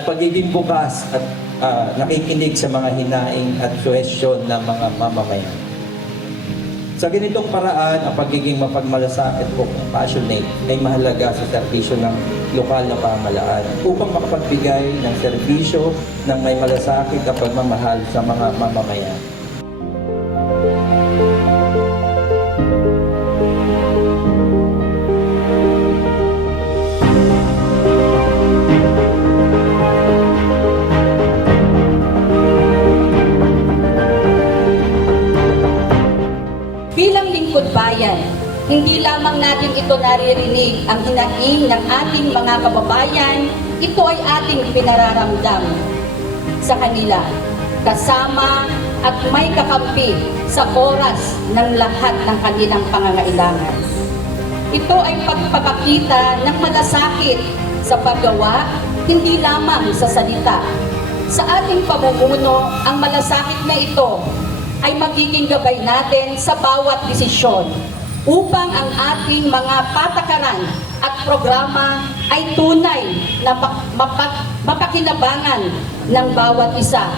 at pagiging bukas at nakikinig sa mga hinaing at suhestyon ng mga mamamayan. Sa ganitong paraan, ang pagiging mapagmalasakit o compassionate ay mahalaga sa serbisyo ng lokal na pamahalaan upang makapagbigay ng serbisyo ng may malasakit at pagmamahal sa mga mamamayan. Bilang lingkod bayan, hindi lamang natin ito naririnig ang hinaing ng ating mga kababayan, ito ay ating pinararamdam sa kanila, kasama at may kakampi sa oras ng lahat ng kanilang pangangailangan. Ito ay pagpapakita ng malasakit sa paggawa, hindi lamang sa salita. Sa ating pamumuno, ang malasakit na ito ay magiging gabay natin sa bawat desisyon upang ang ating mga patakaran at programa ay tunay na mapakinabangan ng bawat isa,